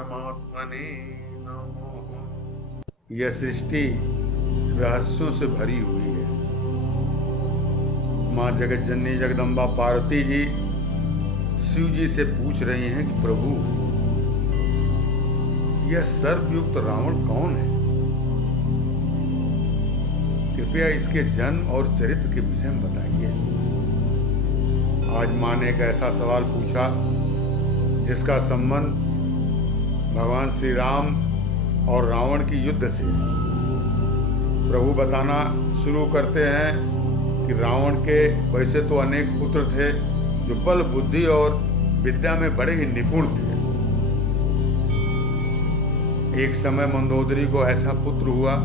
परमात्मने नमः। यह सृष्टि रहस्यों से भरी हुई है। माँ जगत जननी जगदम्बा पार्वती जी शिव जी से पूछ रही हैं कि प्रभु, यह सर्पयुक्त रावण कौन है? कृपया इसके जन्म और चरित्र के विषय में बताइए। आज माँ ने एक ऐसा सवाल पूछा जिसका संबंध भगवान श्री राम और रावण की युद्ध से। प्रभु बताना शुरू करते हैं कि रावण के वैसे तो अनेक पुत्र थे जो बल बुद्धि और विद्या में बड़े ही निपुण थे। एक समय मंदोदरी को ऐसा पुत्र हुआ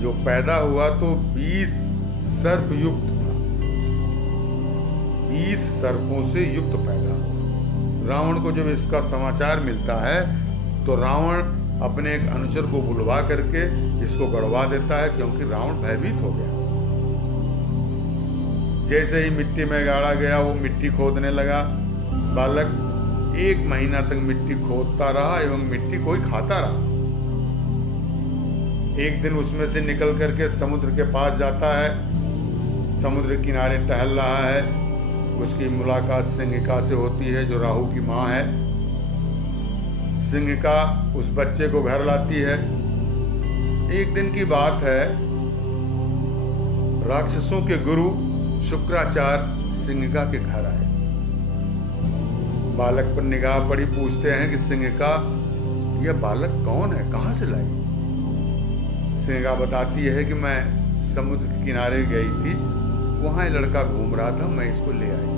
जो पैदा हुआ तो 20 सर्प युक्त था। 20 सर्पों से युक्त पैदा हुआ। रावण को जब इसका समाचार मिलता है तो रावण अपने एक अनुचर को बुलवा करके इसको गड़वा देता है, क्योंकि रावण भयभीत हो गया। जैसे ही मिट्टी में गाड़ा गया वो मिट्टी खोदने लगा। बालक 1 महीना तक मिट्टी खोदता रहा एवं मिट्टी कोई खाता रहा। एक दिन उसमें से निकल करके समुद्र के पास जाता है। समुद्र किनारे टहल रहा है। उसकी मुलाकात सिंहिका से होती है जो राहु की माँ है। सिंहिका उस बच्चे को घर लाती है। एक दिन की बात है, राक्षसों के गुरु शुक्राचार्य सिंहिका के घर आए। बालक पर निगाह पड़ी। पूछते हैं कि सिंहिका, यह बालक कौन है, कहां से लाई? सिंहिका बताती है कि मैं समुद्र के किनारे गई थी, वहां लड़का घूम रहा था, मैं इसको ले आई।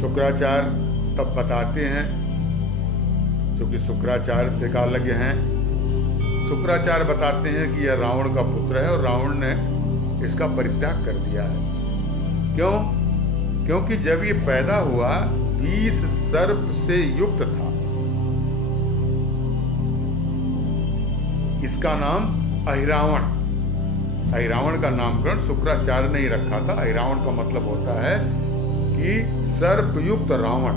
शुक्राचार्य तब बताते हैं, क्योंकि शुक्राचार्य त्रिकालज्ञ हैं, शुक्राचार्य बताते हैं कि यह रावण का पुत्र है और रावण ने इसका परित्याग कर दिया है। क्यों? क्योंकि जब ये पैदा हुआ 20 सर्प से युक्त था। इसका नाम अहिरावण। अहिरावण का नामकरण शुक्राचार्य ने ही रखा था। अहिरावण का मतलब होता है कि सर्पयुक्त रावण।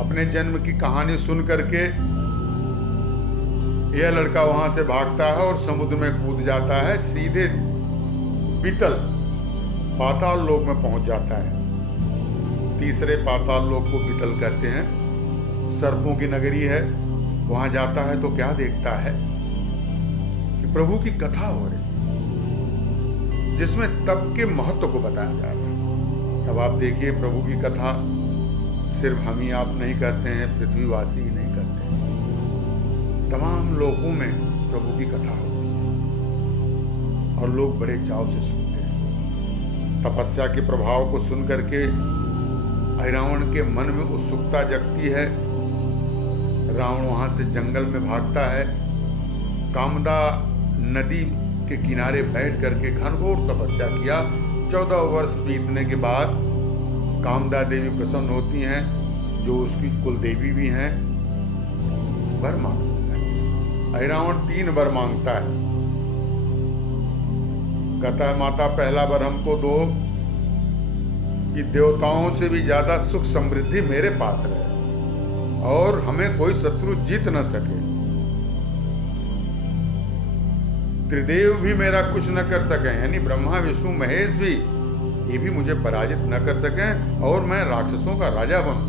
अपने जन्म की कहानी सुन करके यह लड़का वहां से भागता है और समुद्र में कूद जाता है। सीधे बीतल पाताल लोक में पहुंच जाता है। तीसरे पाताल लोक को बीतल कहते हैं। सर्पों की नगरी है। वहां जाता है तो क्या देखता है कि प्रभु की कथा हो रही, जिसमें तप के महत्व को बताया जा रहा है। अब आप देखिए, प्रभु की कथा सिर्फ हम ही आप नहीं कहते हैं, पृथ्वीवासी ही नहीं कहते हैं। तमाम लोगों में प्रभु की कथा होती है और लोग बड़े चाव से सुनते हैं। तपस्या के प्रभाव को सुन करके अहिरावण के मन में उत्सुकता जगती है। रावण वहां से जंगल में भागता है। कामदा नदी के किनारे बैठ करके घनघोर तपस्या किया। 14 वर्ष बीतने के बाद कामदा देवी प्रसन्न होती हैं, जो उसकी कुल देवी भी हैं। वर मांगता है। अहिरावण 3 वर मांगता है। कहता है, माता पहला वर हमको दो कि देवताओं से भी ज्यादा सुख समृद्धि मेरे पास रहे और हमें कोई शत्रु जीत न सके। त्रिदेव भी मेरा कुछ न कर सके, यानी ब्रह्मा विष्णु महेश भी, ये भी मुझे पराजित न कर सकें और मैं राक्षसों का राजा बनूं।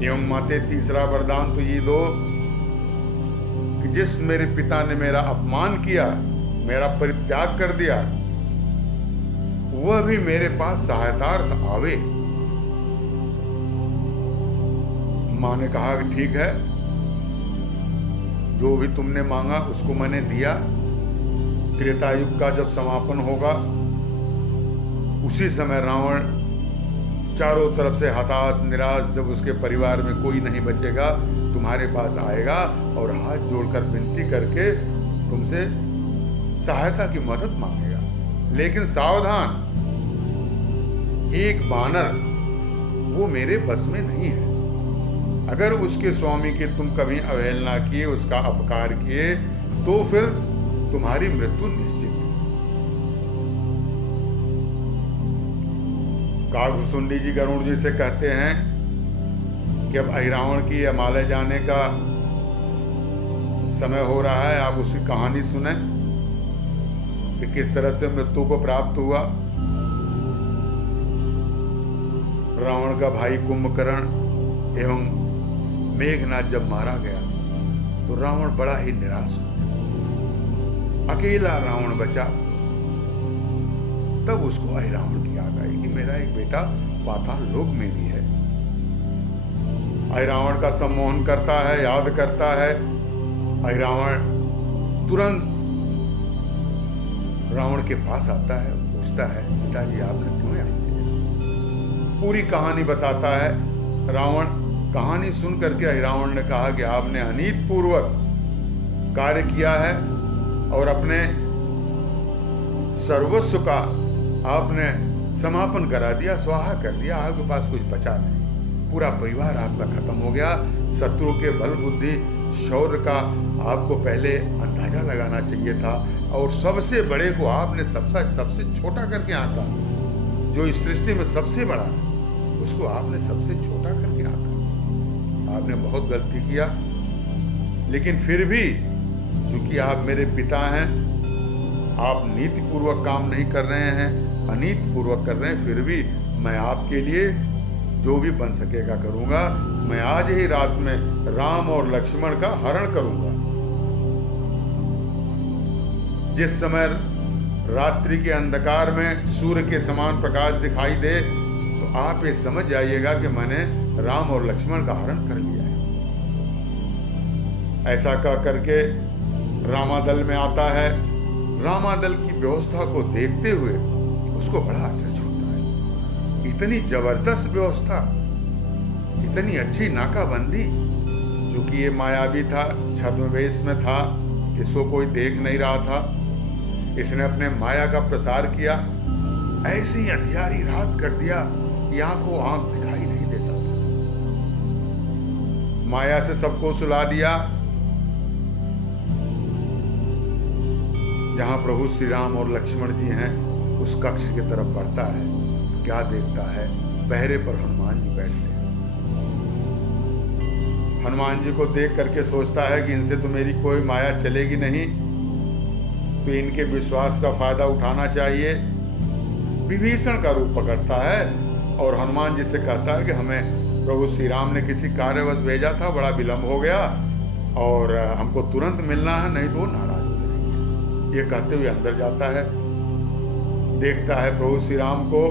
एवं माते तीसरा वरदान तो ये दो कि जिस मेरे पिता ने मेरा अपमान किया, मेरा परित्याग कर दिया, वह भी मेरे पास सहायतार्थ आवे। मां ने कहा कि ठीक है, जो भी तुमने मांगा उसको मैंने दिया। त्रेता युग का जब समापन होगा, उसी समय रावण चारों तरफ से हताश निराश, जब उसके परिवार में कोई नहीं बचेगा, तुम्हारे पास आएगा और हाथ जोड़कर विनती करके तुमसे सहायता की मदद मांगेगा। लेकिन सावधान, एक बानर वो मेरे बस में नहीं है। अगर उसके स्वामी की तुम कभी अवहेलना किए, उसका अपकार किए, तो फिर तुम्हारी मृत्यु निश्चित है। काकभुसुंडी जी गरुड़ जी से कहते हैं कि अब अहिरावण की हिमालय जाने का समय हो रहा है, आप उसकी कहानी सुने कि किस तरह से मृत्यु को प्राप्त हुआ। रावण का भाई कुंभकर्ण एवं मेघनाथ जब मारा गया तो रावण बड़ा ही निराश हुआ, अकेला रावण बचा। तब उसको अहिरावण की याद आई कि मेरा एक बेटा पाताल लोक में भी है। अहिरावण का सम्मोहन करता है, याद करता है। अहिरावण तुरंत रावण के पास आता है, पूछता है पिताजी आपने क्यों याद किया। पूरी कहानी बताता है रावण। कहानी सुन करके अहिरावण ने कहा कि आपने अनीत पूर्वक कार्य किया है और अपने सर्वस्व का आपने समापन करा दिया, स्वाहा कर दिया, आपके पास कुछ बचा नहीं। पूरा परिवार आपका खत्म हो गया। शत्रु के बल बुद्धि शौर्य का आपको पहले अंदाजा लगाना चाहिए था और सबसे बड़े को आपने सबसे छोटा करके आंका। जो इस सृष्टि में सबसे बड़ा है उसको आपने सबसे छोटा करके आंका। आपने बहुत गलती किया, लेकिन फिर भी चूंकि आप मेरे पिता हैं, आप नीति पूर्वक काम नहीं कर रहे हैं, अनीति पूर्वक कर रहे हैं, फिर भी मैं आपके लिए जो भी बन सकेगा करूंगा। मैं आज ही रात में राम और लक्ष्मण का हरण करूंगा। जिस समय रात्रि के अंधकार में सूर्य के समान प्रकाश दिखाई दे तो आप ये समझ जाइएगा कि मैंने राम और लक्ष्मण का हरण कर लिया है। ऐसा कह करके रामादल में आता है। रामादल की व्यवस्था को देखते हुए उसको बड़ा आश्चर्य होता है। इतनी जबरदस्त व्यवस्था, इतनी अच्छी नाकाबंदी। क्योंकि ये मायावी था, छद्मवेश में था, इसको कोई देख नहीं रहा था। इसने अपने माया का प्रसार किया, ऐसी अंधियारी रात कर दिया कि आंख को आंख दिखाई नहीं देता था। माया से सबको सुला दिया। जहां प्रभु श्री राम और लक्ष्मण जी हैं उस कक्ष की तरफ बढ़ता है, क्या देखता है, पहरे पर हनुमान जी बैठते हैं। हनुमान जी को देख करके सोचता है कि इनसे तो मेरी कोई माया चलेगी नहीं, तो इनके विश्वास का फायदा उठाना चाहिए। विभीषण का रूप पकड़ता है और हनुमान जी से कहता है कि हमें प्रभु श्री राम ने किसी कार्यवश भेजा था, बड़ा विलंब हो गया और हमको तुरंत मिलना है, नहीं तो वो नाराज हो जाएंगे। ये कहते हुए अंदर जाता है, देखता है प्रभु श्री राम को।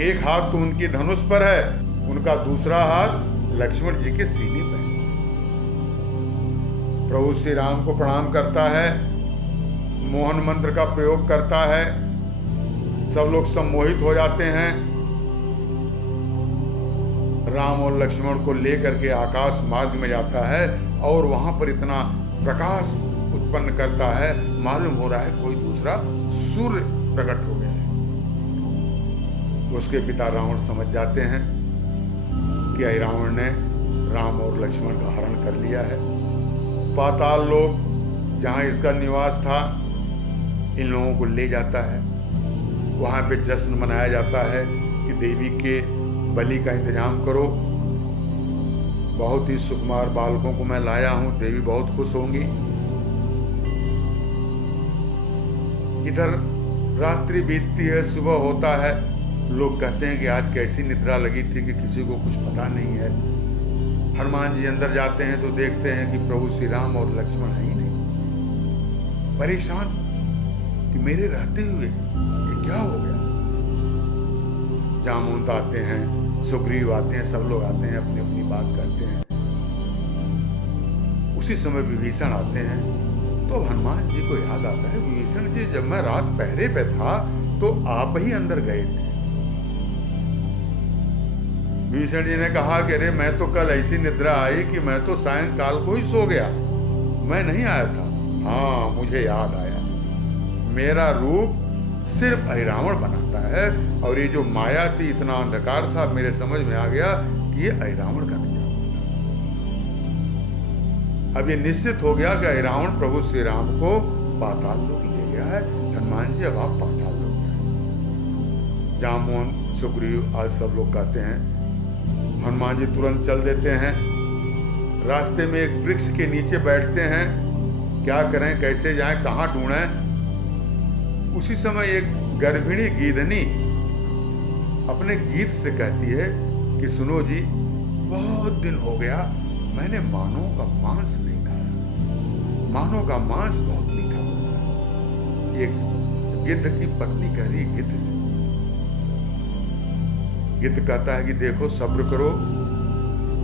एक हाथ तो उनकी धनुष पर है, उनका दूसरा हाथ लक्ष्मण जी के सीने पर है। प्रभु श्री राम को प्रणाम करता है, मोहन मंत्र का प्रयोग करता है। सब लोग सम्मोहित हो जाते हैं। राम और लक्ष्मण को लेकर के आकाश मार्ग में जाता है और वहां पर इतना प्रकाश उत्पन्न करता है, मालूम हो रहा है कोई दूसरा सूर्य प्रकट हो गया है। उसके पिता रावण समझ जाते हैं कि अहिरावण ने राम और लक्ष्मण का हरण कर लिया है। पाताल लोक जहां इसका निवास था, इन लोगों को ले जाता है। वहां पे जश्न मनाया जाता है कि देवी के बलि का इंतजाम करो, बहुत ही सुकुमार बालकों को मैं लाया हूं, देवी बहुत खुश होंगी। इधर रात्रि बीतती है, सुबह होता है। लोग कहते हैं कि आज कैसी निद्रा लगी थी कि किसी को कुछ पता नहीं है। हनुमान जी अंदर जाते हैं तो देखते हैं कि प्रभु श्री राम और लक्ष्मण है ही नहीं। परेशान कि मेरे रहते हुए ये क्या हो गया। जामुन आते हैं, सुग्रीव आते हैं, सब लोग आते हैं, अपनी अपनी बात करते हैं। उसी समय विभीषण आते हैं तो हनुमान जी को याद आता है, विभीषण जी जब मैं रात पहरे पे था तो आप ही अंदर गए थे। विभीषण जी ने कहा कि अरे मैं तो कल ऐसी निद्रा आई कि मैं तो सायंकाल को ही सो गया, मैं नहीं आया था। हाँ, मुझे याद आया, मेरा रूप सिर्फ अहिरावण बनाता है और ये जो माया थी, इतना अंधकार था, मेरे समझ में आ गया कि ये अहिरावण का निजाम था। अब ये निश्चित हो गया कि अहिरावण प्रभु श्री राम को पाताल लोक ले गया है। हनुमान जी अब आप पाताल लोक जाए। जामुन सुग्रीव आज सब लोग कहते हैं। हनुमान जी तुरंत चल देते हैं। रास्ते में एक वृक्ष के नीचे बैठते हैं। क्या करें, कैसे जाएं, कहाँ ढूंढें। उसी समय एक गर्भिणी गीदनी अपने गीत से कहती है कि सुनो जी, बहुत दिन हो गया मैंने मानव का मांस नहीं खाया। मानव का मांस बहुत मीठा होता है। एक गिद्ध की पत्नी कह रही गिद्ध से। गिद्ध कहता है कि देखो सब्र करो,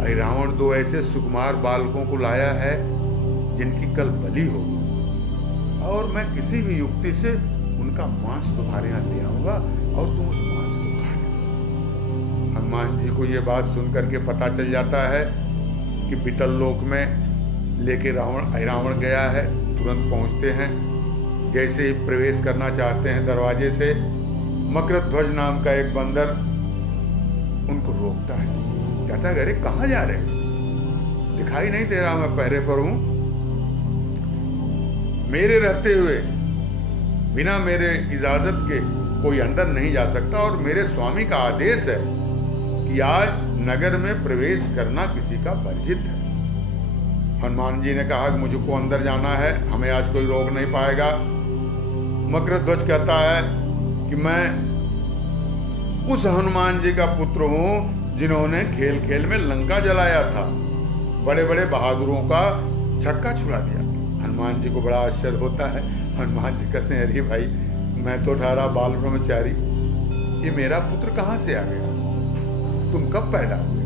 अरे रावण 2 ऐसे सुकुमार बालकों को लाया है जिनकी कल बलि हो, और मैं किसी भी युक्ति से उनका मांस तुम्हारे यहाँ ले आऊंगा और तुम उस मांस को खा लेना। हनुमान जी को ये बात सुनकर के पता चल जाता है कि बीतल लोक में लेके रावण गया है। तुरंत पहुंचते हैं। जैसे ही प्रवेश करना चाहते हैं दरवाजे से, मकरध्वज नाम का एक बंदर उनको रोकता है। कहता है अरे कहाँ जा रहे हैं, दिखाई नहीं दे रहा, मैं पहरे पर हूं। मेरे रहते हुए बिना मेरे इजाजत के कोई अंदर नहीं जा सकता, और मेरे स्वामी का आदेश है कि आज नगर में प्रवेश करना किसी का वर्जित है। हनुमान जी ने कहा कि मुझको अंदर जाना है, हमें आज कोई रोक नहीं पाएगा। मकरध्वज कहता है कि मैं उस हनुमान जी का पुत्र हूं जिन्होंने खेल खेल में लंका जलाया था, बड़े बड़े बहादुरों का छक्का छुड़ा दिया था। हनुमान जी को बड़ा आश्चर्य होता है। हनुमान जी कहते हैं अरे भाई, मैं तो 18 बाल ब्रह्मचारी, ये मेरा पुत्र कहां से आ गया, तुम कब पैदा हुए।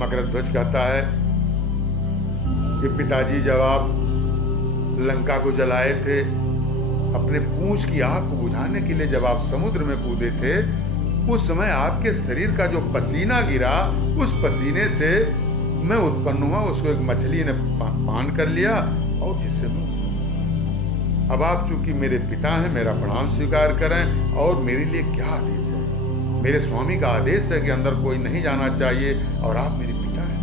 मकरध्वज कहता है कि पिताजी जब आप लंका को जलाए थे, अपने पूंछ की आग को बुझाने के लिए जब आप समुद्र में कूदे थे, उस समय आपके शरीर का जो पसीना गिरा, उस पसीने से मैं उत्पन्न हुआ, उसको एक मछली ने पान कर लिया और जिससे मैं, अब आप चूंकि मेरे पिता हैं, मेरा प्रणाम स्वीकार करें, और मेरे लिए क्या आदेश है। मेरे स्वामी का आदेश है कि अंदर कोई नहीं जाना चाहिए, और आप मेरे पिता हैं।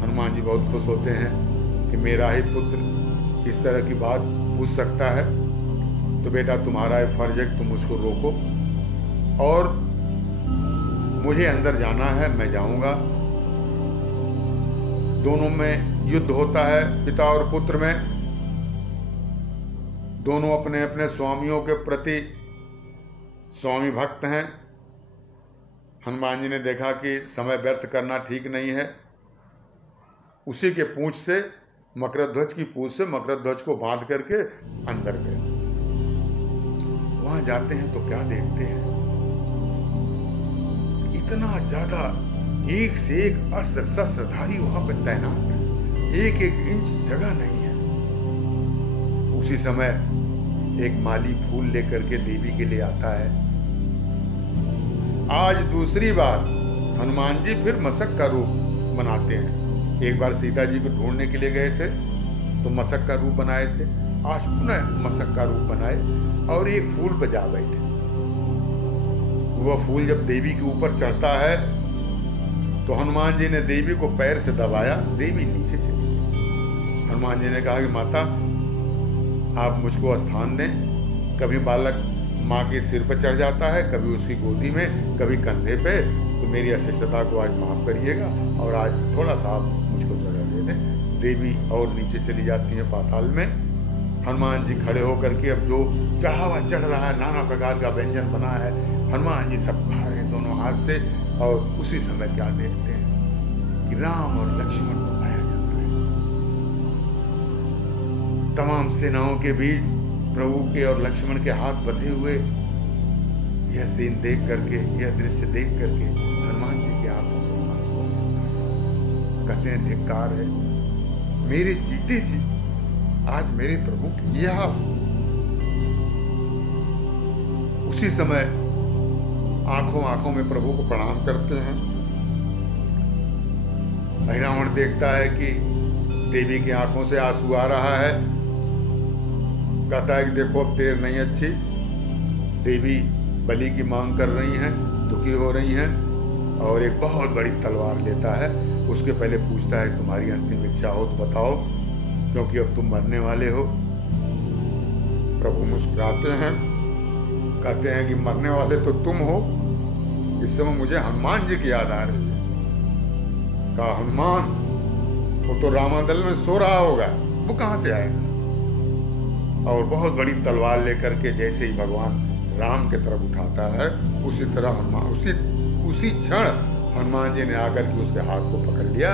हनुमान जी बहुत खुश होते हैं कि मेरा ही पुत्र इस तरह की बात पूछ सकता है, तो बेटा तुम्हारा ये फर्ज है कि तुम उसको रोको, और मुझे अंदर जाना है, मैं जाऊंगा। दोनों में युद्ध होता है, पिता और पुत्र में। दोनों अपने अपने स्वामियों के प्रति स्वामी भक्त हैं। हनुमान जी ने देखा कि समय व्यर्थ करना ठीक नहीं है। उसी के पूंछ से, मकरध्वज की पूंछ से मकरध्वज को बांध करके अंदर गए। वहां जाते हैं तो क्या देखते हैं, इतना ज्यादा एक से एक अस्त्र शस्त्रधारी वहां पर तैनात है, एक एक इंच जगह नहीं है। उसी समय एक माली फूल लेकर के देवी के लिए आता है। आज दूसरी बार हनुमान जी फिर मशक का रूप बनाते हैं। एक बार सीता जी को ढूंढने के लिए गए थे तो मशक का रूप बनाए थे, आज पुनः मशक का रूप बनाए और एक फूल पर जा बैठे। वह फूल जब देवी के ऊपर चढ़ता है तो हनुमान जी ने देवी को पैर से दबाया, देवी नीचे चली गई। हनुमान जी ने कहा कि माता आप मुझको स्थान दें। कभी बालक माँ के सिर पर चढ़ जाता है, कभी उसकी गोदी में, कभी कंधे पे, तो मेरी अशिष्टता को आज माफ करिएगा और आज थोड़ा सा आप मुझको जगह दे दें। देवी और नीचे चली जाती है पाताल में। हनुमान जी खड़े होकर के अब जो चढ़ावा चढ़ रहा है, नाना प्रकार का व्यंजन बना है, हनुमान जी सब खा रहे हैं दोनों हाथ से। और उसी समय क्या देखते हैं कि राम और लक्ष्मण को पाया जाता है। तमाम सेनाओं के बीच प्रभु के और लक्ष्मण के हाथ बंधे हुए यह सीन देख करके, यह दृश्य देख करके हनुमान जी के आंखों से आंसू आ जाता है। कहते हैं धिक्कार है, मेरे जीते जी आज मेरे प्रभु की यह। उसी समय आंखों आंखों में प्रभु को प्रणाम करते हैं। रावण देखता है कि देवी की आंखों से आंसू आ रहा है। कहता है कि देखो अब देर नहीं अच्छी, देवी बलि की मांग कर रही हैं, दुखी हो रही हैं, और एक बहुत बड़ी तलवार लेता है। उसके पहले पूछता है तुम्हारी अंतिम इच्छा हो तो बताओ, क्योंकि अब तुम मरने वाले हो। प्रभु मुस्कुराते हैं कहते हैं कि मरने वाले तो तुम हो। इस समय मुझे हनुमान जी की याद आ रही है। कहा हनुमान, वो तो रामादल में सो रहा होगा, वो कहां से आएगा। और बहुत बड़ी तलवार लेकर के जैसे ही भगवान राम की तरफ उठाता है, उसी तरह हनुमान उसी क्षण हनुमान जी ने आकर के उसके हाथ को पकड़ लिया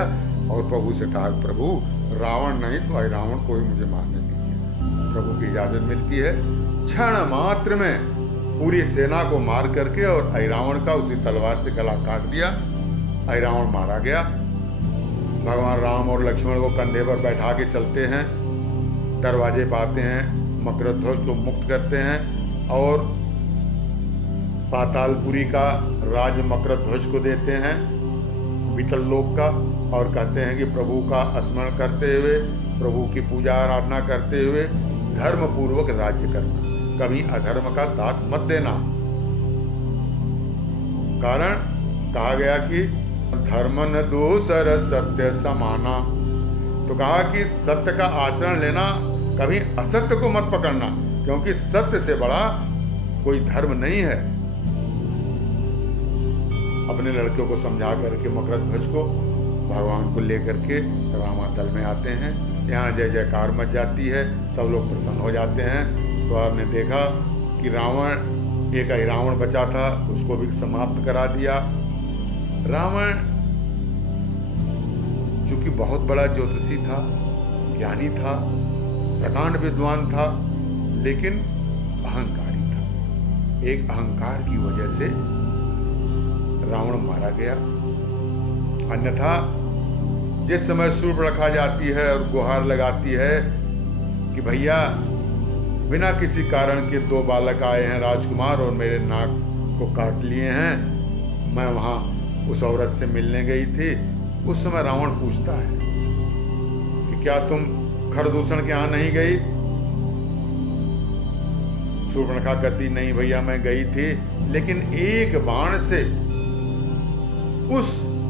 और प्रभु से कहा, प्रभु रावण नहीं तो रावण को ही मुझे मारने दीजिए। प्रभु की इजाजत मिलती है। क्षण मात्र में पूरी सेना को मार करके और रावण का उसी तलवार से गला काट दिया। रावण मारा गया। भगवान राम और लक्ष्मण को कंधे पर बैठा के चलते हैं, दरवाजे पाते हैं, मकरध्वज को मुक्त करते हैं और पातालपुरी का राज मकरध्वज को देते हैं, वितल लोक का, और कहते हैं कि प्रभु का स्मरण करते हुए, प्रभु की पूजा आराधना करते हुए धर्म पूर्वक राज्य करना, कभी अधर्म का साथ मत देना। कारण कहा गया कि धर्म न दूसर सत्य समाना, तो कहा कि सत्य का आचरण लेना, कभी असत्य को मत पकड़ना, क्योंकि सत्य से बड़ा कोई धर्म नहीं है। अपने लड़कियों को समझा करके मकरध्वज को भगवान को लेकर के रामादल में आते हैं। यहाँ जय जयकार मच जाती है, सब लोग प्रसन्न हो जाते हैं। तो आपने देखा कि एक रावण बचा था, उसको भी समाप्त करा दिया। रावण चूंकि बहुत बड़ा ज्योतिषी था, ज्ञानी था, प्रकांड विद्वान था, लेकिन अहंकारी था। एक अहंकार की वजह से रावण मारा गया। अन्यथा जिस समय सूर्पणखा जाती है और गुहार लगाती है कि भैया बिना किसी कारण के 2 बालक आए हैं राजकुमार और मेरे नाक को काट लिए हैं, मैं वहां उस औरत से मिलने गई थी, उस समय रावण पूछता है कि क्या तुम खरदूषण के यहां नहीं गई। सूर्पणखा कहती नहीं भैया मैं गई थी, लेकिन एक बाण से उस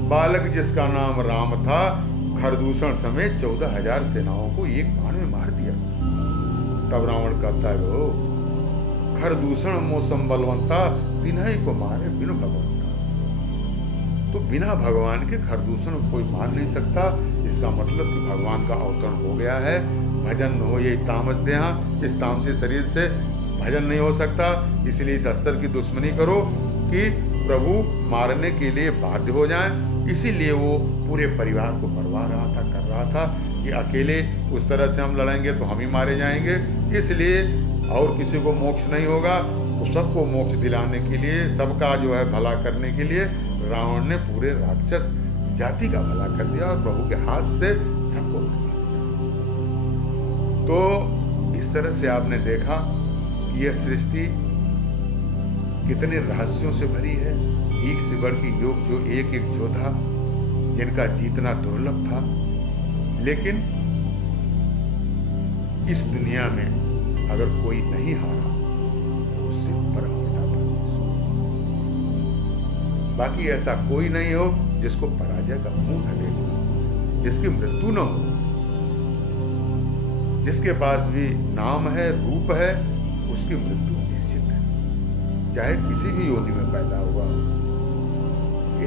बालक जिसका नाम राम था, खरदूषण समेत 14,000 सेनाओं को एक बाण में मार दिया। तब रावण कहता है वो खरदूषण मौसम बलवंता, तिन्हीं को मारे बिनु भगवंता। तो बिना भगवान के खरदूषण कोई मार नहीं सकता। इसका मतलब कि भगवान का अवतरण हो गया है। भजन न हो ये तामस देहा, इस तामसी शरीर से भजन नहीं हो सकता। इसलिए इस अस्त्र की दुश्मनी करो कि प्रभु मारने के लिए बाध्य हो जाएं। इसीलिए वो पूरे परिवार को मरवा रहा था, कर रहा था कि अकेले उस तरह से हम लड़ेंगे तो हम ही मारे जाएंगे, इसलिए और किसी को मोक्ष नहीं होगा। तो सबको मोक्ष दिलाने के लिए, सबका जो है भला करने के लिए रावण ने पूरे राक्षस जाति का भला कर दिया और प्रभु के हाथ से सबको मार दिया। तो इस तरह से आपने देखा कि यह सृष्टि कितने रहस्यों से भरी है। एक से बढ़ के योग, जो एक योद्धा जिनका जीतना दुर्लभ था, लेकिन इस दुनिया में अगर कोई नहीं हारा तो उससे परम पिता परमेश्वर। बाकी ऐसा कोई नहीं हो जिसको पराजय का मुंह न देखना, जिसकी मृत्यु न हो, जिसके पास भी नाम है, रूप है, उसकी मृत्यु निश्चित है, चाहे किसी भी योनि में पैदा हुआ हो।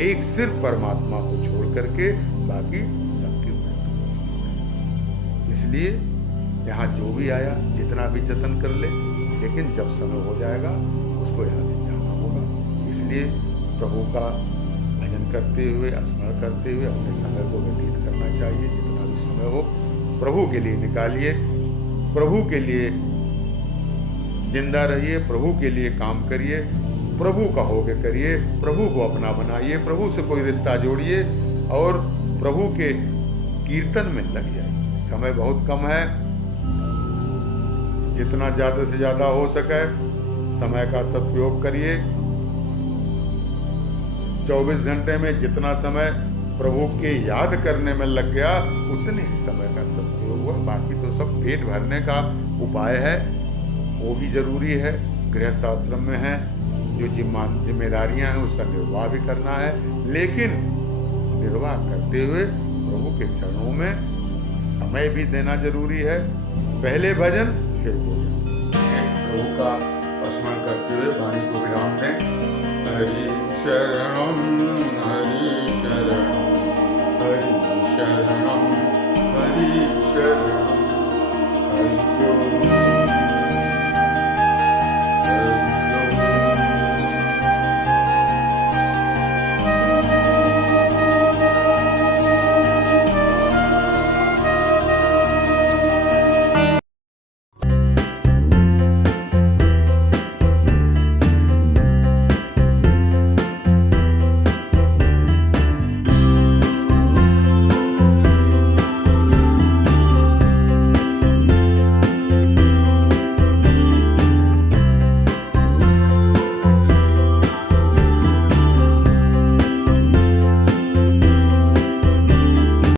एक सिर्फ परमात्मा को छोड़ करके बाकी सबकी मृत्यु निश्चित है। इसलिए यहाँ जो भी आया जितना भी जतन कर ले, लेकिन जब समय हो जाएगा उसको यहाँ से जाना होगा। इसलिए प्रभु का भजन करते हुए, स्मरण करते हुए अपने समय को व्यतीत करना चाहिए। जितना भी समय हो प्रभु के लिए निकालिए, प्रभु के लिए जिंदा रहिए, प्रभु के लिए काम करिए, प्रभु का होके करिए, प्रभु को अपना बनाइए, प्रभु से कोई रिश्ता जोड़िए और प्रभु के कीर्तन में लग जाइए। समय बहुत कम है, जितना ज्यादा से ज्यादा हो सके समय का सदुपयोग करिए। 24 घंटे में जितना समय प्रभु के याद करने में लग गया, उतने ही समय का सदुपयोग हुआ। बाकी तो सब पेट भरने का उपाय है, वो भी जरूरी है। गृहस्थ आश्रम में है, जो जिम्मेदारियां हैं उसका निर्वाह भी करना है, लेकिन निर्वाह करते हुए प्रभु के चरणों में समय भी देना जरूरी है। पहले भजन फिर भोजन। प्रभु का स्मरण करते हुए वाणी को विराम दें। हरि शरणम हरि शरणम हरि शरणम हरि शरणम।